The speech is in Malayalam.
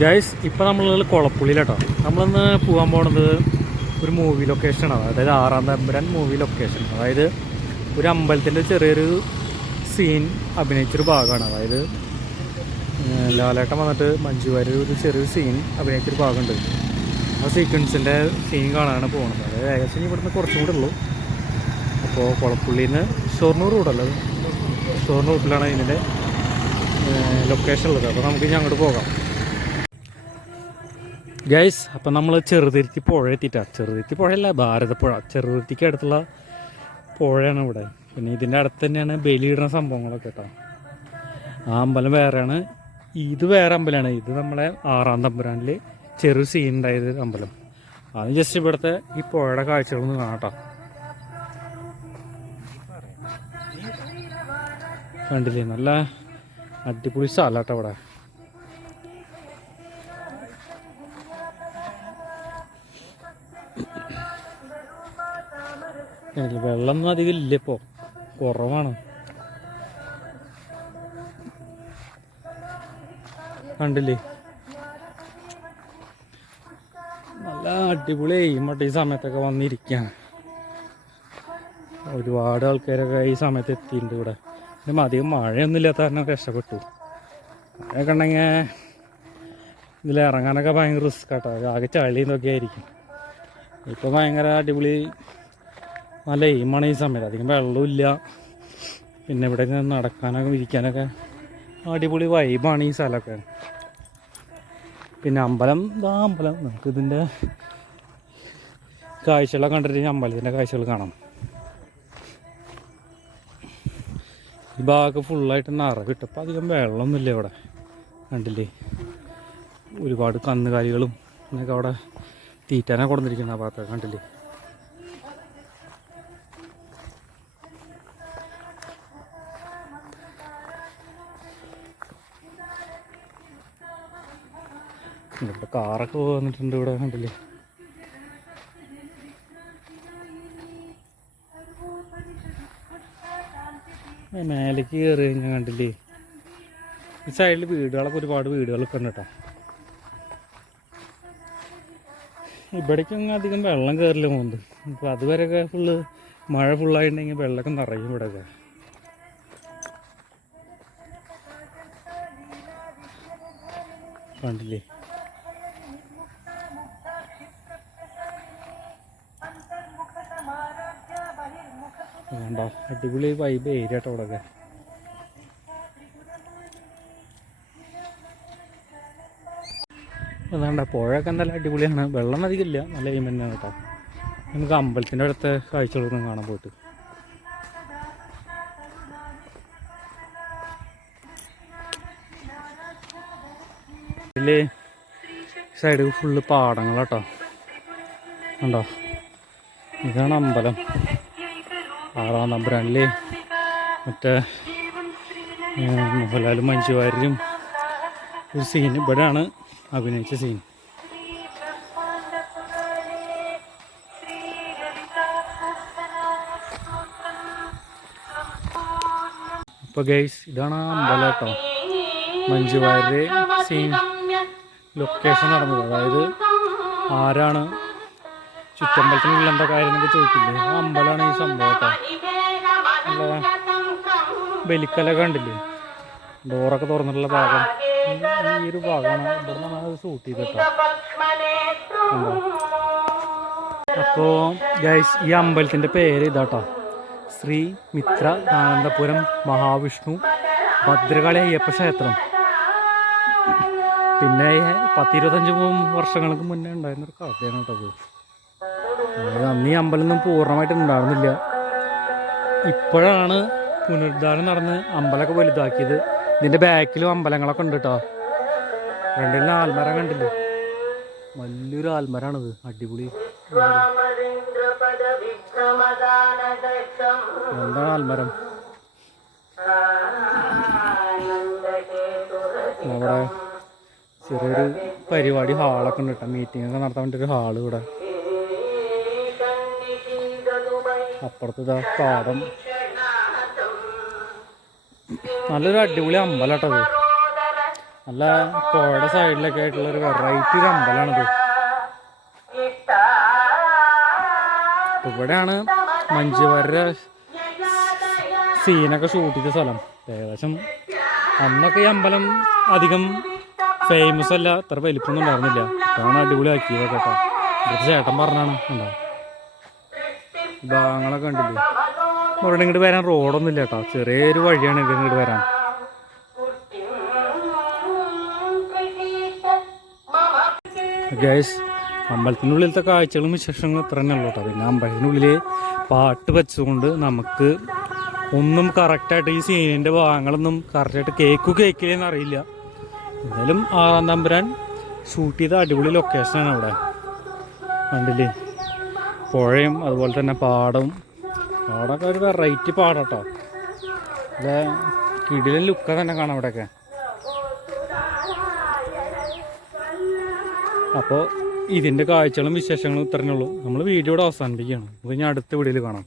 ഗൈസ് ഇപ്പം നമ്മളുള്ള കുളപ്പുള്ളിയിലാട്ടോ. നമ്മളിന്ന് പോകാൻ പോകുന്നത് ഒരു മൂവി ലൊക്കേഷനാണ് അതായത് ആറാം തമ്പുരാൻ മൂവി ലൊക്കേഷൻ അതായത് ഒരു അമ്പലത്തിന്റെ ചെറിയൊരു സീൻ അഭിനയിച്ചൊരു ഭാഗമാണ്. അതായത് ലാലേട്ടൻ വന്നിട്ട് മഞ്ജു വാര്യർ ഒരു ചെറിയൊരു സീൻ അഭിനയിച്ചൊരു ഭാഗമുണ്ട്. ആ സീക്വൻസിന്റെ സീൻ കാണാനാണ് പോകുന്നത് അതായത് ഏകദേശം ഇവിടുന്ന് കുറച്ചും കൂടെ ഉള്ളൂ. അപ്പോൾ കുളപ്പുള്ളിയിൽ നിന്ന് ഷൊർണൂർ റൂട്ടല്ല ഷൊർണൂർ റൂട്ടിലാണ് ഇതിന്റെ ലൊക്കേഷൻ ഉള്ളത്. അപ്പോൾ നമുക്ക് ഇനി അങ്ങോട്ട് പോകാം. ഗൈസ് അപ്പം നമ്മൾ ചെറുതിരുത്തി പുഴ എത്തിയിട്ടാണ് ചെറുതിരുത്തി പുഴയല്ല ഭാരതപ്പുഴ. ചെറുതിരുത്തിക്ക് അടുത്തുള്ള പുഴയാണ് ഇവിടെ. പിന്നെ ഇതിന്റെ അടുത്ത് തന്നെയാണ് ബലിയിടുന്ന സംഭവങ്ങളൊക്കെ കേട്ടോ. ആ അമ്പലം വേറെയാണ്. ഇത് വേറെ അമ്പലമാണ്. ഇത് നമ്മളെ ആറാം തമ്പുരാനിൽ ചെറു സീൻ ഉണ്ടായത് അമ്പലം. അത് ജസ്റ്റ് ഇവിടുത്തെ ഈ പുഴയുടെ കാഴ്ചകളൊന്ന് കാണാട്ടോ കണ്ടില്ലേ? നല്ല അടിപൊളി സ്ഥലമാട്ടോ ഇവിടെ. വെള്ളമൊന്നും അധികം ഇല്ല ഇപ്പോ. കുറവാണ്. കണ്ടില്ലേ? നല്ല അടിപൊളിയായി മറ്റേ ഈ സമയത്തൊക്കെ വന്നിരിക്കാണ്. ഒരുപാട് ആൾക്കാരൊക്കെ ഈ സമയത്ത് എത്തിയിട്ടുണ്ട് ഇവിടെ. പിന്നെ അധികം മഴയൊന്നും ഇല്ലാത്ത കാരണം രക്ഷപ്പെട്ടു. മഴയൊക്കെ ഉണ്ടെങ്കിൽ ഇതിൽ ഇറങ്ങാനൊക്കെ ഭയങ്കര റിസ്ക് ആട്ടോ. ആകെ ചളി ഇതൊക്കെ ആയിരിക്കും. ഇപ്പോൾ ഭയങ്കര അടിപൊളി നല്ല എയിമാണ് ഈ സമയത്ത്. അധികം വെള്ളമില്ല പിന്നെ ഇവിടെ നടക്കാനൊക്കെ ഇരിക്കാനൊക്കെ അടിപൊളി വൈബാണ് ഈ സ്ഥലമൊക്കെ. പിന്നെ അമ്പലം ഇതാ അമ്പലം. നമുക്കിതിന്റെ കാഴ്ചകളൊക്കെ കണ്ടിട്ട് അമ്പലത്തിന്റെ കാഴ്ചകൾ കാണാം. ഈ ഭാഗമൊക്കെ ഫുള്ളായിട്ട് നിറ കിട്ടും അപ്പം അധികം വെള്ളമൊന്നുമില്ല ഇവിടെ. കണ്ടില്ലേ? ഒരുപാട് കന്നുകാലികളും എന്നൊക്കെ അവിടെ തീറ്റാനാണ് കൊടുത്തിരിക്കുന്ന ആ ഭാഗത്തൊക്കെ കണ്ടില്ലേ? ഇവിടെ കാറൊക്കെ വന്നിട്ടുണ്ട് ഇവിടെ കണ്ടില്ലേ? മേലേക്ക് കയറി കഴിഞ്ഞാൽ കണ്ടില്ലേ? ഈ സൈഡിൽ വീടുകളൊക്കെ ഒരുപാട് വീടുകളൊക്കെ ഉണ്ട് കേട്ടോ. ഇവിടേക്കൊന്നും അധികം വെള്ളം കയറില്ല പോകുന്നത് അപ്പോൾ അതുവരെയൊക്കെ ഫുള്ള് മഴ ഫുള്ളായിട്ടുണ്ടെങ്കിൽ വെള്ളമൊക്കെ നിറയും ഇവിടെയൊക്കെ കണ്ടില്ലേ? അടിപൊളി വൈബ് ഏരിയ കേട്ടോ അവിടെ. അതാണ്ട പുഴയൊക്കെ നല്ല അടിപൊളിയാണ്. വെള്ളം അധികമില്ല നല്ല എയിം തന്നെയാണ് കേട്ടോ. നമുക്ക് അമ്പലത്തിന്റെ അടുത്ത കാഴ്ചകളൊന്നും കാണാൻ പോയിട്ട്. ഇതിൽ സൈഡ് ഫുള്ള് പാടങ്ങളാട്ടോ. ഉണ്ടോ ഇതാണ് അമ്പലം. ആറാം നമ്പരാണല്ലേ മറ്റേ മോഹൻലാലും മഞ്ജു വാര്യരും ഒരു സീൻ ഇവിടെയാണ് അഭിനയിച്ച സീൻ അപ്പോൾ ഗൈസ് ഇതാണ് ആ അമ്പലം മഞ്ജു വാര്യ സീൻ ലൊക്കേഷൻ നടന്നത്. അതായത് ആരാണ് ചുറ്റമ്പലത്തിനുള്ളിൽ എന്താ കാര്യം എന്നൊക്കെ ചോദിക്കില്ലേ? ആ അമ്പലമാണ് ഈ സംഭവം കേട്ടോ. നല്ല ബലിക്കലൊക്കെ കണ്ടില്ലേ? ഡോറൊക്കെ തുറന്നിട്ടുള്ള ഭാഗം. ഈ- ഒരു ഭാഗമാണ് ഇവിടെ നമ്മൾ സൂട്ട് ചെയ്ത് അപ്പോ അപ്പോൾ ഗൈസ് ഈ അമ്പലത്തിന്റെ പേര് ഇതാട്ടോ ശ്രീ മിത്ര ആനന്ദപുരം മഹാവിഷ്ണു ഭദ്രകാളി അയ്യപ്പ ക്ഷേത്രം. പിന്നെ പത്തിരുപത്തഞ്ച് വർഷങ്ങൾക്ക് മുന്നേ ഉണ്ടായിരുന്നൊരു കഥയാണ് കേട്ടോ അതായത് അന്ന് ഈ അമ്പലമൊന്നും പൂർണമായിട്ട് ഉണ്ടായിരുന്നില്ല ഇപ്പോഴാണ് പുനരുദ്ധാരണം നടന്ന് അമ്പലമൊക്കെ വലുതാക്കിയത്. ഇതിന്റെ ബാക്കിലും അമ്പലങ്ങളൊക്കെ ഉണ്ട് കേട്ടോ ഫ്രണ്ടിൽ ആൽമരം കണ്ടില്ലേ? വലിയൊരു ആൽമരാണിത്. അടിപൊളി. എന്താണ് ആൽമരം? അവിടെ ചെറിയൊരു പരിപാടി ഹാളൊക്കെ ഉണ്ട് കേട്ടോ മീറ്റിംഗ് ഒക്കെ നടത്താൻ വേണ്ടി ഒരു ഹാൾ ഇവിടെ. അപ്പുറത്ത് പാടം നല്ലൊരു അടിപൊളി അമ്പലം കേട്ടോ അത് നല്ല പുഴയുടെ സൈഡിലൊക്കെ ആയിട്ടുള്ള ഒരു വെറൈറ്റി ഒരു അമ്പലമാണിത് ഇവിടെയാണ് മഞ്ജുവാരുടെ സീനൊക്കെ ഷൂട്ട് ചെയ്ത സ്ഥലം. ഏകദേശം അന്നൊക്കെ ഈ അമ്പലം അധികം ഫേമസ് അല്ല അത്ര വലിപ്പമൊന്നും ഉണ്ടായിരുന്നില്ല. അതാണ് അടിപൊളിയാക്കിയത് കേട്ടോ. ഇവിടുത്തെ ചേട്ടൻ പറഞ്ഞാണ് കണ്ടോ? ഭാഗങ്ങളൊക്കെ കണ്ടില്ലേ? ഇവിടെ ഇങ്ങോട്ട് വരാൻ റോഡൊന്നും ഇല്ല കേട്ടോ. ചെറിയൊരു വഴിയാണ് ഇങ്ങോട്ട് വരാൻ. ഗൈസ് അമ്പലത്തിനുള്ളിലത്തെ കാഴ്ചകളും വിശേഷങ്ങളും ഇത്ര തന്നെ ഉള്ളൂ കേട്ടോ. പിന്നെ അമ്പലത്തിനുള്ളിൽ പാട്ട് വെച്ചുകൊണ്ട് നമുക്ക് ഒന്നും കറക്റ്റായിട്ട് ഈ സീനിന്റെ ഭാഗങ്ങളൊന്നും കറക്റ്റായിട്ട് കേക്കു കേക്കില്ലെന്ന് അറിയില്ല എന്തായാലും ആറാം തമ്പുരാൻ ഷൂട്ട് ചെയ്ത അടിപൊളി ലൊക്കേഷനാണ് അവിടെ. കണ്ടില്ലേ? പുഴയും അതുപോലെ തന്നെ പാടവും പാടമൊക്കെ ഒരു വെറൈറ്റി പാടട്ടോ. ഇവിടെ കിടിലൻ ലുക്ക തന്നെ കാണാം അവിടെയൊക്കെ അപ്പോൾ ഇതിന്റെ കാഴ്ചകളും വിശേഷങ്ങളും ഇത്രയേ ഉള്ളൂ. നമ്മൾ വീഡിയോ ഇവിടെ അവസാനിപ്പിക്കുകയാണ്. ഇത് ഞാൻ അടുത്ത വീഡിയോയിൽ കാണാം.